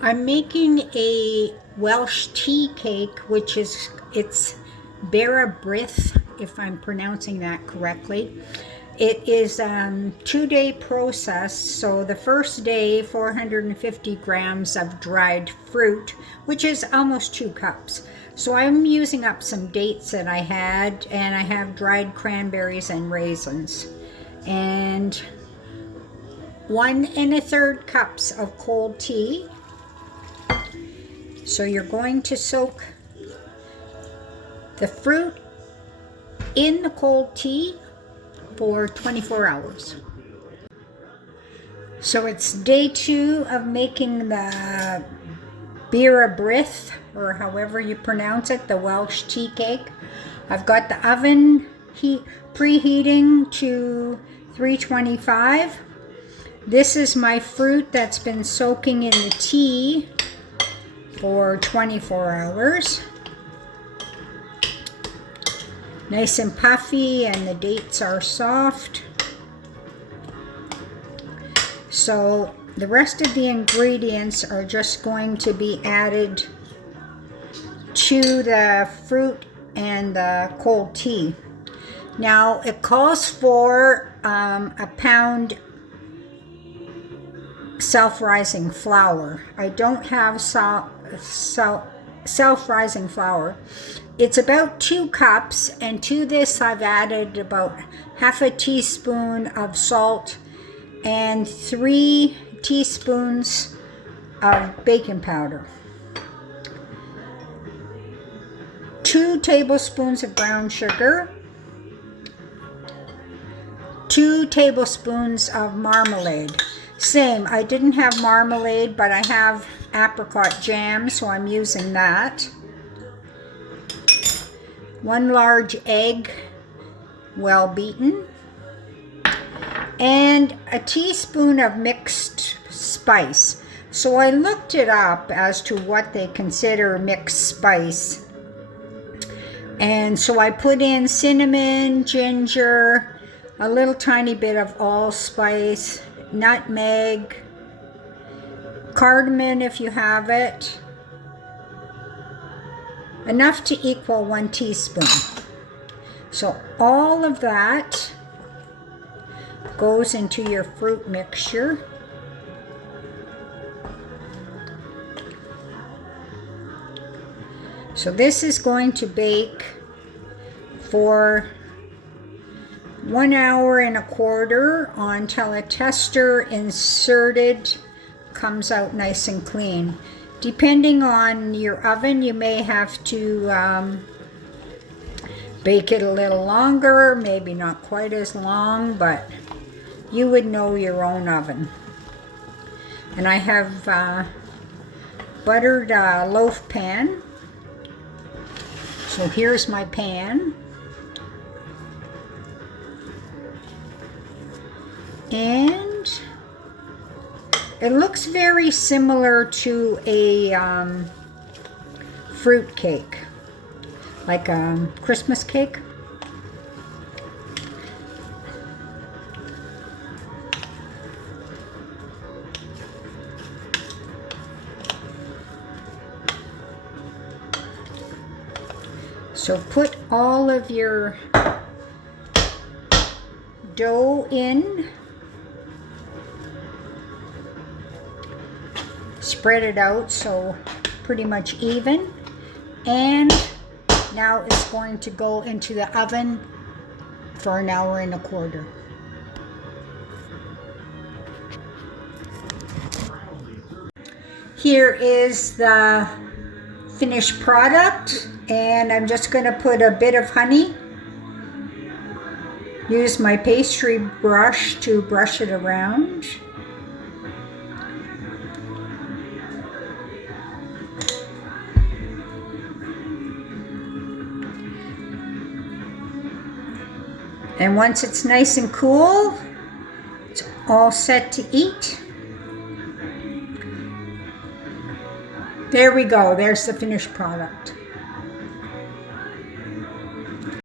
I'm making a Welsh tea cake, which is, it's Bara brith, if I'm pronouncing that correctly. It is a 2-day process. So the first day, 450 grams of dried fruit, which is almost 2 cups. So I'm using up some dates that I had, and I have dried cranberries and raisins. And 1 1/3 cups of cold tea. So you're going to soak the fruit in the cold tea for 24 hours. So it's day 2 of making the Bara brith, or however you pronounce it, the Welsh tea cake. I've got the oven preheating to 325. This is my fruit that's been soaking in the tea for 24 hours. Nice and puffy, and the dates are soft. So the rest of the ingredients are just going to be added to the fruit and the cold tea. Now it calls for a pound self-rising flour. I don't have self-rising flour. It's about 2 cups, and to this I've added about half a teaspoon of salt and 3 teaspoons of baking powder, 2 tablespoons of brown sugar, 2 tablespoons of marmalade. Same, I didn't have marmalade, but I have apricot jam, so I'm using that. 1 large egg, well beaten, and a teaspoon of mixed spice. So I looked it up as to what they consider mixed spice. And so I put in cinnamon, ginger, a little tiny bit of allspice, nutmeg, cardamom if you have it, enough to equal 1 teaspoon. So all of that goes into your fruit mixture. So this is going to bake for 1 hour and a quarter until a tester inserted comes out nice and clean. Depending on your oven, you may have to bake it a little longer, maybe not quite as long, but you would know your own oven. And I have buttered a loaf pan. So here's my pan. And it looks very similar to a fruit cake, like a Christmas cake. So put all of your dough in. Spread it out so pretty much even, and now it's going to go into the oven for 1 hour and a quarter. Here is the finished product, and I'm just going to put a bit of honey. Use my pastry brush to brush it around. And once it's nice and cool, it's all set to eat. There we go. There's the finished product.